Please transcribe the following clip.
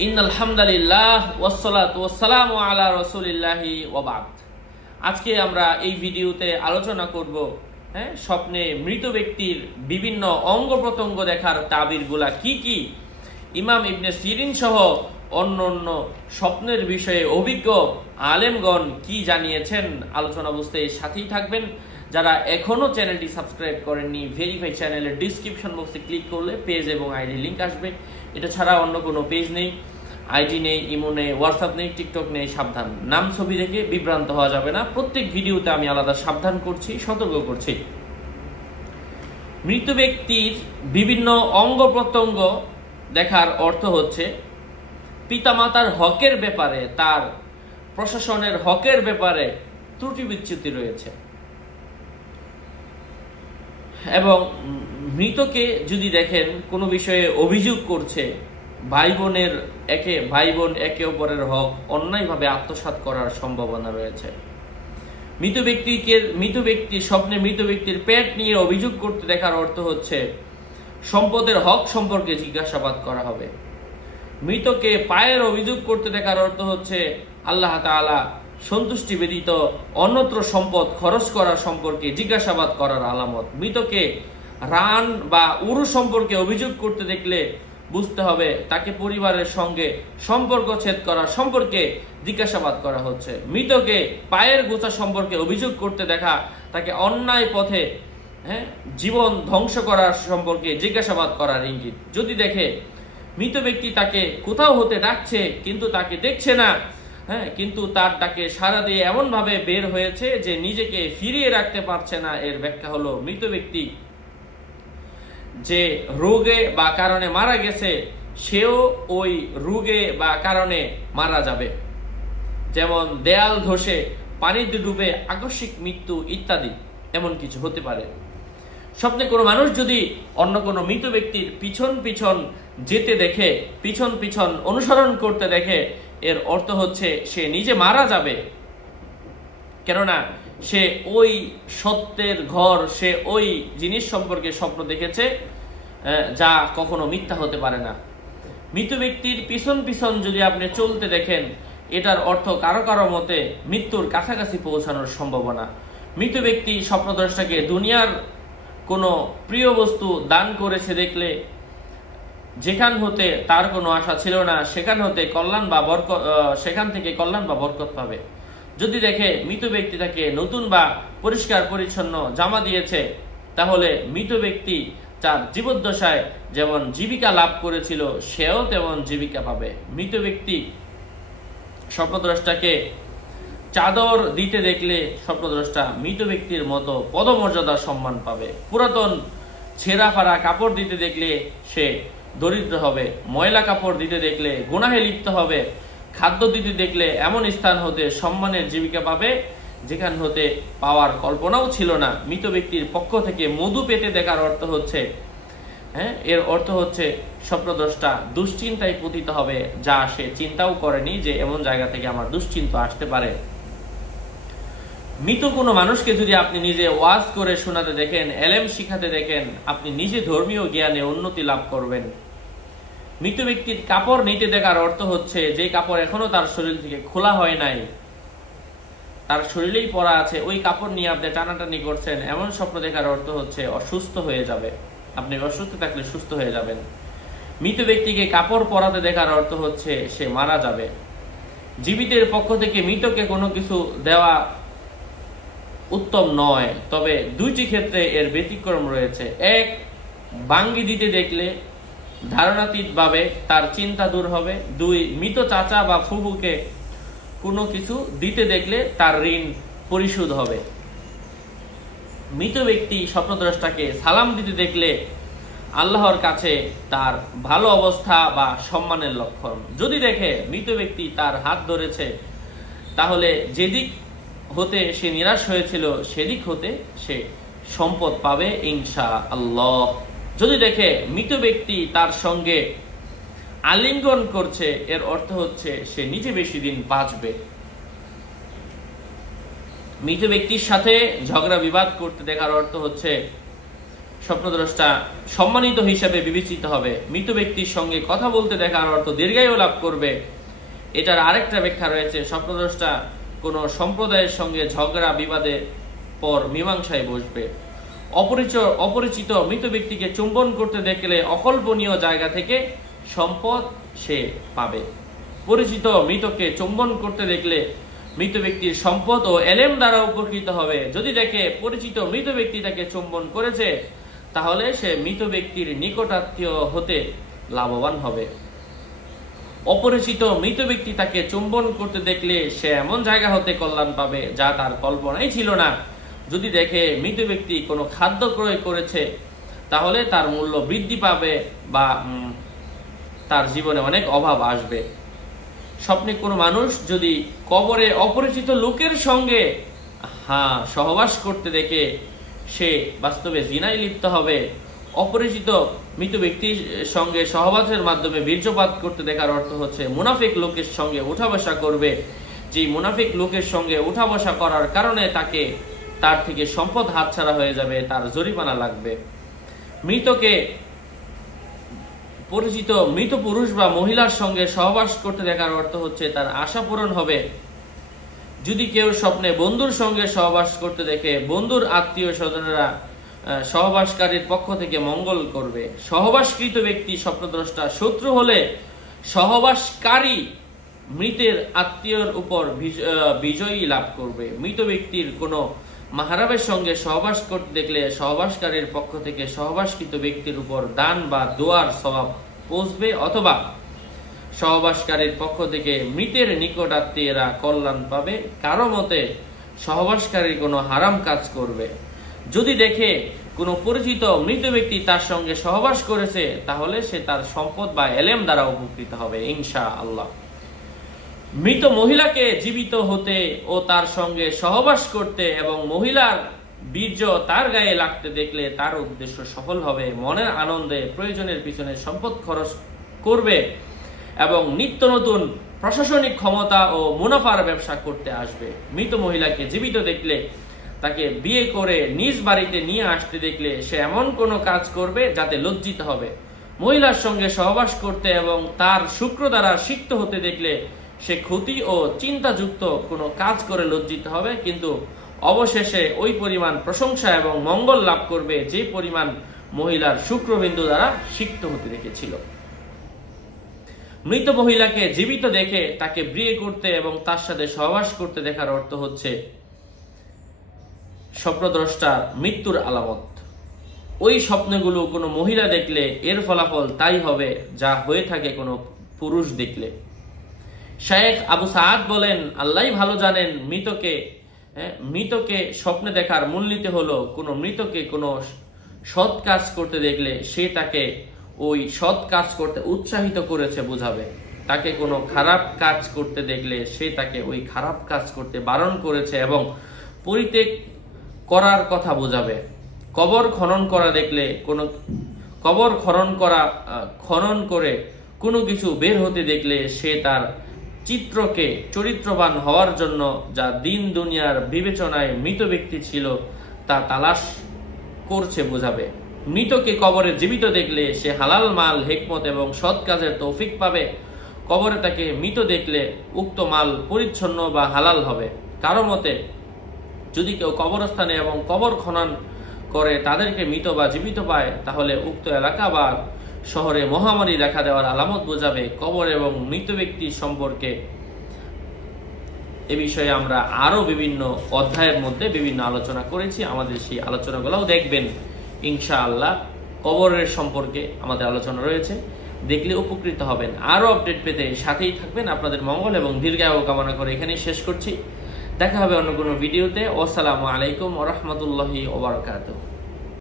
ইন্নাল হামদুলিল্লাহ ওয়াসসালাতু ওয়াসসালামু আলা রাসূলিল্লাহি ওয়া বাদ। আজকে আমরা এই ভিডিওতে আলোচনা করব স্বপ্নে মৃত ব্যক্তির বিভিন্ন অঙ্গ প্রত্যঙ্গ দেখার তাবিরগুলা কি কি। ইমাম ইবনে সিরিন সহ অন্যান্য স্বপ্নের বিষয়ে অভিজ্ঞ আলেমগণ কি জানিয়েছেন, আলোচনা বুঝতে সাথেই থাকবেন। যারা এখনো চ্যানেলটি সাবস্ক্রাইব করেননি, ভেরিফাই চ্যানেলের ডিসক্রিপশন বক্সে ক্লিক করলে পেজ এবং আইডি লিংক আসবে। এটা ছাড়া অন্য কোনো পেজ নেই, আইডি নেই, ইমো নেই, হোয়াটসঅ্যাপ নেই, টিকটক নেই। সাবধান, নাম ছবি দেখে বিভ্রান্ত হওয়া যাবে না। প্রত্যেক ভিডিওতে আমি আলাদা সাবধান করছি, সতর্ক করছি। মৃত ব্যক্তির বিভিন্ন অঙ্গ প্রত্যঙ্গ দেখার অর্থ হচ্ছে পিতামাতার হকের ব্যাপারে, তার প্রশাসনের হকের ব্যাপারে ত্রুটি বিচ্যুতি রয়েছে। এবং মৃতকে যদি দেখেন কোনো বিষয়ে অভিযোগ করছে, ভাই বোন একে অপরের হক অন্যায়ভাবে আত্মসাৎ করার সম্ভাবনা রয়েছে। স্বপ্নে মৃত ব্যক্তির পেট নিয়ে অভিযোগ করতে দেখার অর্থ হচ্ছে সম্পদের হক সম্পর্কে জিজ্ঞাসাবাদ করা হবে। মৃতকে পায়ের অভিযোগ করতে দেখার অর্থ হচ্ছে আল্লাহ তাআলা সন্তুষ্টি ব্যতীত অন্যত্র সম্পদ খরচ করা সম্পর্কে জিজ্ঞাসাবাদ করার আলামত। মৃতকে রান বা উরু সম্পর্কে অভিযোগ করতে দেখলে বুঝতে হবে তাকে পরিবারের সঙ্গে সম্পর্ক ছেদ করা সম্পর্কে জিজ্ঞাসাবাদ করা হচ্ছে। মৃতকে পায়ের গোছা সম্পর্কে অভিযোগ করতে দেখা তাকে অন্যায় পথে জীবন ধ্বংস করার সম্পর্কে জিজ্ঞাসাবাদ করার ইঙ্গিত। যদি দেখে মৃত ব্যক্তি তাকে কোথাও হতে ডাকছে কিন্তু তাকে দেখছে না, কিন্তু তার ডাকে সাড়া দিয়ে এমন ভাবে বের হয়েছে যে নিজেকে ফিরিয়ে রাখতে পারছে না, এর ব্যাখ্যা হলো মৃত ব্যক্তি যে রোগে বা কারণে মারা গেছে সেও ওই রোগে বা কারণে মারা যাবে। যেমন দেয়াল ধসে পানিতে ডুবে আকস্মিক মৃত্যু ইত্যাদি, এমন কিছু হতে পারে। স্বপ্নে কোনো মানুষ যদি অন্য কোনো মৃত ব্যক্তির পিছন পিছন যেতে দেখে, পিছন পিছন অনুসরণ করতে দেখে, এর অর্থ হচ্ছে সে নিজে মারা যাবে। কেননা সে ওই সত্যের ঘর, সে ওই জিনিস সম্পর্কে স্বপ্ন দেখেছে যা কখনো মিথ্যা হতে পারে না। মৃত ব্যক্তির পিছন পিছন যদি আপনি চলতে দেখেন, এটার অর্থ কারো কারো মতে মৃত্যুর কাছাকাছি পৌঁছানোর সম্ভাবনা। মৃত ব্যক্তি স্বপ্নদ্রষ্টাকে দুনিয়ার কোনো প্রিয় বস্তু দান করেছে দেখলে, যেখান হতে তার কোনো আশা ছিল না সেখান থেকে কল্যাণ বা বরকত পাবে। যদি দেখে মৃত ব্যক্তি তাকে নতুন বা পরিষ্কার পরিচ্ছন্ন জামা দিয়েছে, তাহলে মৃত ব্যক্তি তার জীবদ্দশায় যেমন জীবিকা লাভ করেছিল সেও তেমন জীবিকা পাবে। মৃত ব্যক্তি স্বপ্নদ্রষ্টাকে চাদর দিতে দেখলে স্বপ্নদ্রষ্টা মৃত ব্যক্তির মতো পদমর্যাদা সম্মান পাবে। পুরাতন ছেঁড়া ফাড়া কাপড় দিতে দেখলে সে দরিদ্র হবে। ময়লা কাপড় দিতে দেখলে গুনাহে লিপ্ত হবে। খাদ্য দিতে দেখলে এমন স্থান হতে সম্মানের জীবিকা পাবে যেখান হতে পাওয়ার কল্পনাও ছিল না। মৃত ব্যক্তির পক্ষ থেকে মধু পেতে দেখার অর্থ হচ্ছে এর অর্থ হচ্ছে স্বপ্নদ্রষ্টা দুশ্চিন্তায় পতিত হবে, যা সে চিন্তাও করেনি যে এমন জায়গা থেকে আমার দুশ্চিন্তা আসতে পারে। মৃত কোনো মানুষকে যদি আপনি নিজে ওয়াজ করে শোনাতে দেখেন, এলেম শিখাতে দেখেন, আপনি নিজে ধর্মীয় জ্ঞানে উন্নতি লাভ করবেন। মৃত ব্যক্তির কাপড় নিতে দেখার অর্থ হচ্ছে যে কাপড় এখনো তার শরীর থেকে খোলা হয় নাই, তার শরীরেই পরা আছে, ওই কাপড় নিয়ে আপনি টানাটানি করছেন, এমন স্বপ্ন দেখার অর্থ হচ্ছে অসুস্থ হয়ে যাবে। আপনি অসুস্থ থাকলে সুস্থ হয়ে যাবেন। মৃত ব্যক্তিকে কাপড় পরাতে দেখার অর্থ হচ্ছে সে মারা যাবে। জীবিতের পক্ষ থেকে মৃতকে কোনো কিছু দেওয়া উত্তম নয়, তবে দুইটি ক্ষেত্রে এর ব্যতিক্রম রয়েছে। এক, বাঙ্গি দিতে দেখলে ধারণাতীত ভাবে তার চিন্তা দূর হবে। দুই, মৃত চাচা বা ফুফুকে কোনো কিছু দিতে দেখলে তার ঋণ পরিশোধ হবে। মৃত ব্যক্তি স্বপ্নদ্রষ্টাকে সালাম দিতে দেখলে আল্লাহর কাছে তার ভালো অবস্থা বা সম্মানের লক্ষণ। যদি দেখে মৃত ব্যক্তি তার হাত ধরেছে, তাহলে যেদিক হতে সে নিরাশ হয়েছিল সেদিক হতে সে সম্পদ পাবে ইনশাআল্লাহ। যদি দেখে মৃত ব্যক্তি তার সঙ্গে আলিঙ্গন করছে, এর অর্থ হচ্ছে সে নিজে বেশি দিন বাঁচবে। মৃত ব্যক্তির সাথে ঝগড়া বিবাদ করতে দেখার অর্থ হচ্ছে স্বপ্নদ্রষ্টা সম্মানিত হিসাবে বিবেচিত হবে। মৃত ব্যক্তির সঙ্গে কথা বলতে দেখার অর্থ দীর্ঘায়ু লাভ করবে। এটার আরেকটা ব্যাখ্যা রয়েছে, স্বপ্নদ্রষ্টা কোনো সম্প্রদায়ের সঙ্গে ঝগড়া বিবাদে পর মীমাংসায় বসবে। অপরিচিত মৃত ব্যক্তিকে চুম্বন করতে দেখলে অকল্পনীয় জায়গা থেকে সম্পদ সে পাবে। পরিচিত মৃতকে চুম্বন করতে দেখলে মৃত ব্যক্তির সম্পদ ও এলেম দ্বারা উপকৃত হবে। যদি দেখে পরিচিত মৃত ব্যক্তি তাকে চুম্বন করেছে, তাহলে সে মৃত ব্যক্তির নিকটাত্মীয় হতে লাভবান হবে। অপরিচিত মৃত ব্যক্তি তাকে চুম্বন করতে দেখলে সে এমন জায়গা হতে কল্যাণ পাবে যা তার কল্পনাই ছিল না। যদি দেখে মৃত ব্যক্তি কোনো খাদ্য ক্রয় করেছে, তাহলে তার মূল্য বৃদ্ধি পাবে বা তার জীবনে অনেক অভাব আসবে। স্বপ্নে কোনো মানুষ যদি কবরে অপরিচিত লোকের সঙ্গে সহবাস করতে দেখে, সে বাস্তবে জিনায় লিপ্ত হবে। অপরিচিত মৃত ব্যক্তির সঙ্গে সহবাসের মাধ্যমে বীর্যপাত করতে দেখার অর্থ হচ্ছে মুনাফিক লোকের সঙ্গে উঠা বসা করবে। যে মুনাফিক লোকের সঙ্গে উঠা বসা করার কারণে তার থেকে সম্পদ হাতছাড়া হয়ে যাবে, তার জরিমানা লাগবে। পরিচিত মৃত পুরুষ বা মহিলার সঙ্গে সহবাস করতে দেখার অর্থ হচ্ছে তার আশা পূরণ হবে। যদি কেউ স্বপ্নে বন্ধুর সঙ্গে সহবাস করতে দেখে, বন্ধুর আত্মীয় স্বজনেরা সহবাসকারীর পক্ষ থেকে মঙ্গল করবে। সহবাসকৃত ব্যক্তি স্বপ্নদ্রষ্টা শত্রু হলে সহবাসকারী মৃতের আত্মীয়র উপর বিজয়ী লাভ করবে। মৃত ব্যক্তির কোনো মাহরামের সঙ্গে সহবাস করতে দেখলে সহবাসকারীর পক্ষ থেকে সহবাসকৃত ব্যক্তির উপর দান বা দোয়ার স্বভাব পৌঁছবে, অথবা সহবাসকারীর পক্ষ থেকে মৃতের নিকট আত্মীয়রা কল্যাণ পাবে। কারো মতে সহবাসকারী কোনো হারাম কাজ করবে। যদি দেখে কোনো পরিচিত মৃত ব্যক্তি তার সঙ্গে সহবাস করেছে, তাহলে সে তার সম্পদ বা এলেম দ্বারা উপকৃত হবে ইনশাআল্লাহ। মৃত মহিলাকে জীবিত হতে ও তার সঙ্গে সহবাস করতে এবং মহিলার বীর্য তার গায়ে লাগতে দেখলে তার উদ্দেশ্য সফল হবে। মনের আনন্দে প্রয়োজনের পিছনে সম্পদ খরচ করবে এবং নিত্য নতুন প্রশাসনিক ক্ষমতা ও মুনাফার ব্যবসা করতে আসবে। মৃত মহিলাকে জীবিত দেখলে, তাকে বিয়ে করে নিজ বাড়িতে নিয়ে আসতে দেখলে সে এমন কোনো কাজ করবে যাতে লজ্জিত হবে। মহিলার সঙ্গে সহবাস করতে এবং তার শুক্র দ্বারা সিক্ত হতে দেখলে সে ক্ষতি ও চিন্তাযুক্ত কোনো কাজ করে লজ্জিত হবে, কিন্তু অবশেষে ওই পরিমাণ প্রশংসা এবং মঙ্গল লাভ করবে যে পরিমাণ মহিলার শুক্রবিন্দু দ্বারা সিক্ত হতে দেখেছিল। মৃত মহিলাকে জীবিত দেখে তাকে বিয়ে করতে এবং তার সাথে সহবাস করতে দেখার অর্থ হচ্ছে স্বপ্নদ্রষ্টা মৃত্যুর আলামত। ওই স্বপ্নগুলো কোনো মহিলা দেখলে এর ফলাফল তাই হবে যা হয়ে থাকে কোনো পুরুষ দেখলে। শায়েখ আবু সাআদ বলেন, আল্লাহ ভালো জানেন, মৃতকে স্বপ্নে দেখার মূলনীতি হলো কোনো মৃতকে কোনো সৎ কাজ করতে দেখলে সে তাকে ওই সৎ কাজ করতে উৎসাহিত করেছে বোঝাবে। তাকে কোনো খারাপ কাজ করতে দেখলে সে তাকে ওই খারাপ কাজ করতে বারণ করেছে এবং পরিত্যাগ করার কথা বোঝাবে। কবর খনন করা দেখলে কবর খনন করে কোনো কিছু বের হতে দেখলে সে তার চিত্রকে চরিত্রবান হওয়ার জন্য যা দিন দুনিয়ার বিবেচনায় মৃত ব্যক্তি ছিল তা তালাশ করছে বোঝাবে। মৃতকে কবরে জীবিত দেখলে সে হালাল মাল, হিকমত এবং সৎ কাজের তৌফিক পাবে। কবরে তাকে মৃত দেখলে উক্ত মাল পরিচ্ছন্ন বা হালাল হবে। কারো মতে যদি কেউ কবরস্থানে এবং কবর খনন করে তাদেরকে মৃত বা জীবিত পায়, তাহলে উক্ত এলাকা বা শহরে মহামারী দেখা দেওয়ার আলামত বোঝাবে। কবর এবং মৃত ব্যক্তি সম্পর্কে এ বিষয়ে আমরা আরো বিভিন্ন অধ্যায়ের মধ্যে বিভিন্ন আলোচনা করেছি। আমাদের সেই আলোচনাগুলোও দেখবেন ইনশাআল্লাহ। কবরের সম্পর্কে আমাদের আলোচনা রয়েছে, দেখলে উপকৃত হবেন। আরো আপডেট পেতে সাথেই থাকবেন। আপনাদের মঙ্গল এবং দীর্ঘায়ু কামনা করে এখানেই শেষ করছি। দেখা হবে অন্য কোনো ভিডিওতে। আসসালামু আলাইকুম ওয়া রাহমাতুল্লাহি ওয়া বারাকাতুহু।